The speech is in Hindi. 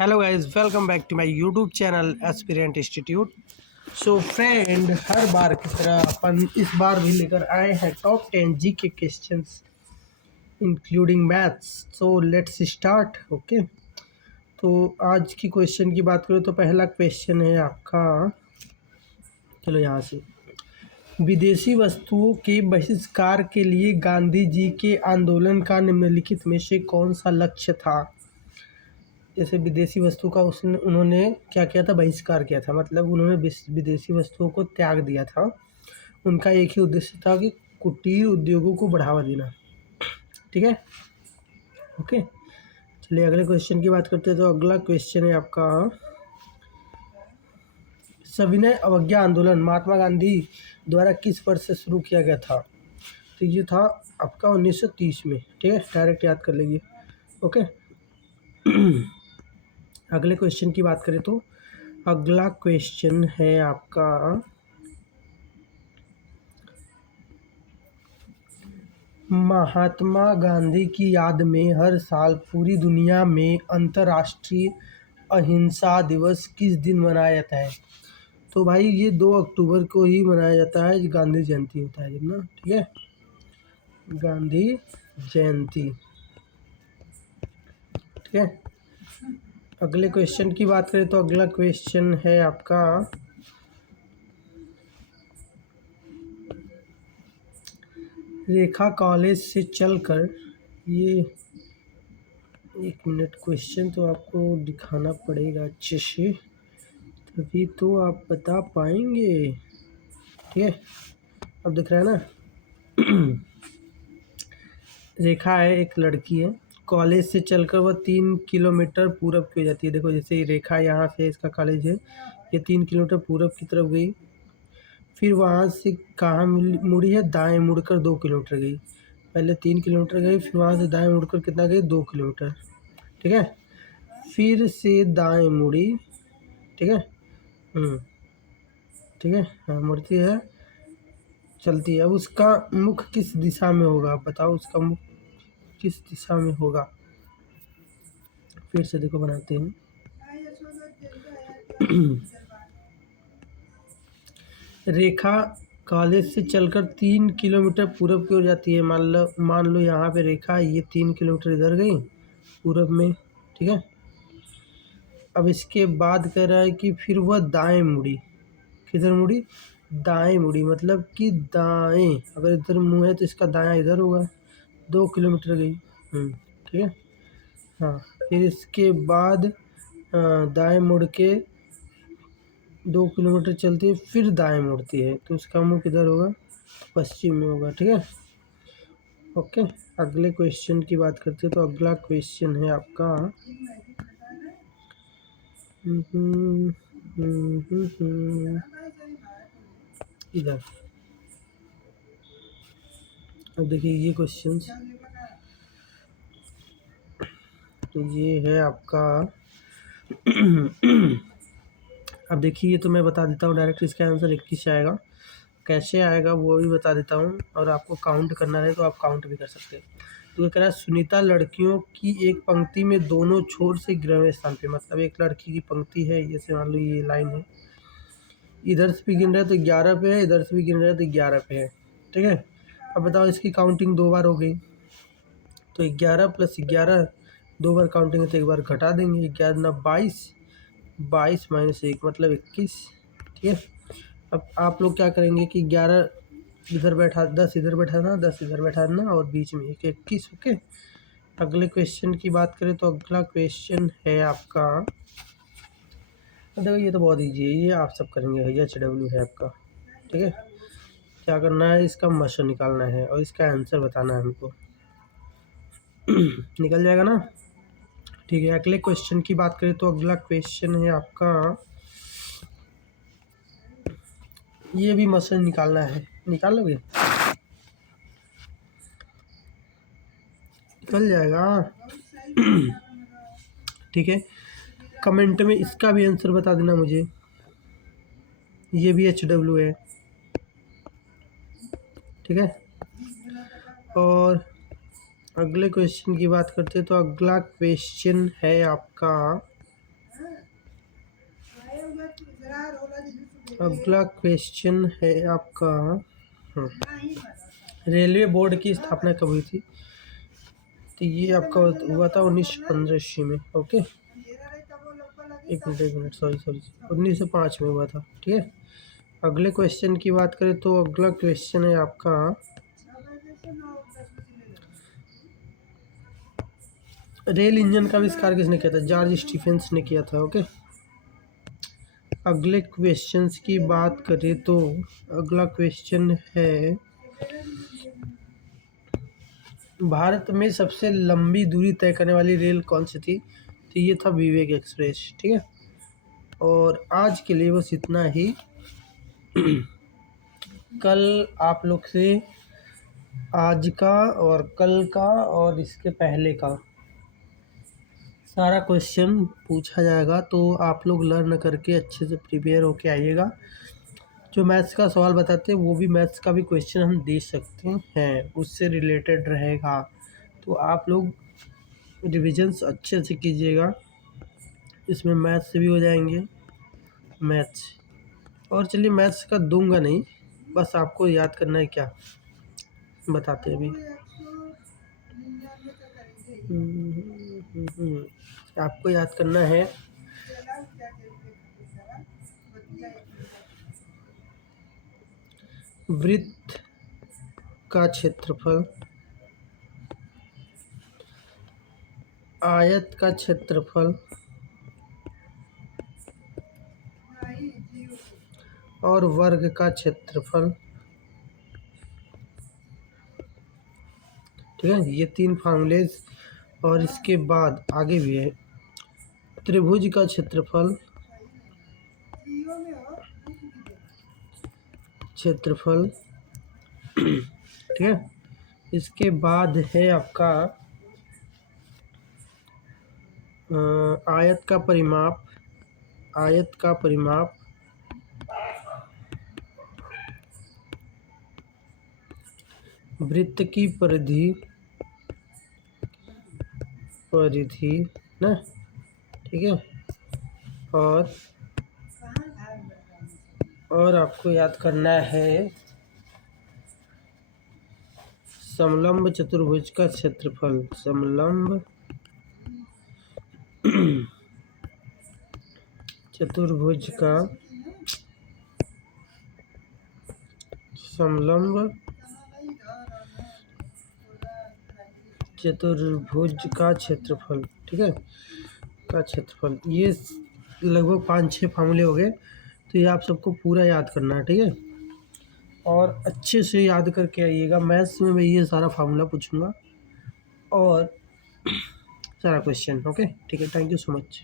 Hello guys, welcome back to my YouTube channel aspirant institute. So friend, हर बार की तरह अपन इस बार भी लेकर आए हैं top 10 GK questions including maths. So let's start. Okay, तो आज की क्वेश्चन की बात करें तो पहला क्वेश्चन है आपका, चलो यहाँ से, विदेशी वस्तुओं के बहिष्कार के लिए गांधी जी के आंदोलन का निम्नलिखित में से कौन सा लक्ष्य था। जैसे विदेशी वस्तु का उन्होंने क्या किया था, बहिष्कार किया था, मतलब उन्होंने विदेशी वस्तुओं को त्याग दिया था। उनका एक ही उद्देश्य था कि कुटीर उद्योगों को बढ़ावा देना। ठीक है, ओके। चलिए अगले क्वेश्चन की बात करते हैं। तो अगला क्वेश्चन है आपका, सविनय अवज्ञा आंदोलन महात्मा गांधी द्वारा किस वर्ष से शुरू किया गया था। तो ये था आपका 1930 में। ठीक है, डायरेक्ट याद कर लीजिए। ओके। अगले क्वेश्चन की बात करें तो अगला क्वेश्चन है आपका, महात्मा गांधी की याद में हर साल पूरी दुनिया में अंतर्राष्ट्रीय अहिंसा दिवस किस दिन मनाया जाता है। तो भाई ये 2 अक्टूबर को ही मनाया जाता है, गांधी जयंती होता है जब ना। ठीक है, गांधी जयंती। ठीक है, अगले क्वेश्चन की बात करें तो अगला क्वेश्चन है आपका, रेखा कॉलेज से चलकर, ये 1 मिनट, क्वेश्चन तो आपको दिखाना पड़ेगा अच्छे से, तभी तो आप बता पाएंगे। ठीक है, अब दिख रहा है ना। रेखा है, एक लड़की है, कॉलेज से चलकर वह 3 किलोमीटर पूरब की हो जाती है। देखो जैसे रेखा यहाँ से, इसका कॉलेज है, ये 3 किलोमीटर पूरब की तरफ गई, फिर वहाँ से कहाँ मुड़ी है, दाएं मुड़कर 2 किलोमीटर गई। पहले 3 किलोमीटर गई, फिर वहाँ से दाएं मुड़कर कितना गई, 2 किलोमीटर। ठीक है, फिर से दाएं मुड़ी। ठीक है, ठीक है, हाँ मुड़ती है, चलती है। अब उसका मुख किस दिशा में होगा, बताओ उसका मुख किस दिशा में होगा। फिर से देखो बनाते हैं। रेखा कॉलेज से चलकर 3 किलोमीटर पूरब की ओर जाती है। मान लो यहाँ पे रेखा, ये 3 किलोमीटर इधर गई पूरब में। ठीक है, अब इसके बाद कह रहा है कि फिर वह दाएं मुड़ी। किधर मुड़ी, दाएं मुड़ी, मतलब कि दाएं, अगर इधर मुँह है तो इसका दायां इधर होगा। 2 किलोमीटर गई। ठीक है, हाँ। फिर इसके बाद दाएं मुड़ के 2 किलोमीटर चलती है, फिर दाएं मुड़ती है, तो उसका मुँह किधर होगा, पश्चिम में होगा। ठीक है, ओके। अगले क्वेश्चन की बात करते हैं। तो अगला क्वेश्चन है आपका, इधर। अब देखिए ये क्वेश्चंस, तो ये है आपका। अब देखिए, ये तो मैं बता देता हूँ डायरेक्ट, इसका आंसर 21 आएगा। कैसे आएगा वो भी बता देता हूँ, और आपको काउंट करना है तो आप काउंट भी कर सकते हैं। तो ये कह रहा है, सुनीता लड़कियों की एक पंक्ति में दोनों छोर से 11वें स्थान पे, मतलब एक लड़की की पंक्ति है, जैसे मान लो ये लाइन है, इधर से भी गिन रहा है तो 11 पे है, इधर से भी गिन रहा है तो 11 पे है। ठीक है, अब बताओ इसकी काउंटिंग 2 बार हो गई, तो 11 + 11, 2 बार काउंटिंग है तो 1 बार घटा देंगे। 11 ना 22, 22 - 1 मतलब 21। ठीक है, अब आप लोग क्या करेंगे कि 11 इधर बैठा, 10 इधर बैठाना, 10 इधर बैठाना, और बीच में 21। ओके। अगले क्वेश्चन की बात करें तो अगला क्वेश्चन है आपका, देखो ये तो बहुत ईजी है, ये आप सब करेंगे भैया। HW है आपका। ठीक है, क्या करना है, इसका मशर निकालना है और इसका आंसर बताना है हमको। निकल जाएगा ना। ठीक है, अगले क्वेश्चन की बात करें तो अगला क्वेश्चन है आपका, ये भी मशर निकालना है, निकाल लोगे, निकल जाएगा। ठीक है, कमेंट में इसका भी आंसर बता देना मुझे। ये भी HW है। ठीक है, और अगले क्वेश्चन की बात करते हैं। तो अगला क्वेश्चन है आपका, अगला क्वेश्चन है आपका, रेलवे बोर्ड की स्थापना कब हुई थी? तो ये आपका हुआ था 1915 में। ओके, एक मिनट, सॉरी 1905 में हुआ था। ठीक है, अगले क्वेश्चन की बात करें तो अगला क्वेश्चन है आपका, रेल इंजन का आविष्कार किसने किया था? जॉर्ज स्टीफेंस ने किया था। ओके, अगले क्वेश्चंस की बात करें तो अगला क्वेश्चन है, भारत में सबसे लंबी दूरी तय करने वाली रेल कौन सी थी? तो ये था विवेक एक्सप्रेस। ठीक है, और आज के लिए बस इतना ही। कल आप लोग से आज का और कल का और इसके पहले का सारा क्वेश्चन पूछा जाएगा, तो आप लोग लर्न करके अच्छे से प्रिपेयर होके आइएगा। जो मैथ्स का सवाल बताते हैं वो भी मैथ्स का भी क्वेश्चन हम दे सकते हैं, उससे रिलेटेड रहेगा। तो आप लोग रिविजन्स अच्छे से कीजिएगा, इसमें मैथ्स से भी हो जाएंगे मैथ्स। और चलिए, मैथ्स का दूंगा नहीं, बस आपको याद करना है। क्या बताते हैं अभी, आपको याद करना है वृत्त का क्षेत्रफल, आयत का क्षेत्रफल और वर्ग का क्षेत्रफल। ठीक है, ये तीन फॉर्मूलेज। और इसके बाद आगे भी है त्रिभुज का क्षेत्रफल, ठीक है, इसके बाद है आपका आयत का परिमाप, वृत्त की परिधि ना, ठीक है, और आपको याद करना है समलंब चतुर्भुज का क्षेत्रफल, समलंब चतुर्भुज का क्षेत्रफल। ठीक है, का क्षेत्रफल। ये लगभग 5-6 फार्मूले हो गए, तो ये आप सबको पूरा याद करना है। ठीक है, और अच्छे से याद करके आइएगा। मैथ्स में मैं ये सारा फार्मूला पूछूंगा और सारा क्वेश्चन। ओके, ठीक है, थैंक यू सो मच।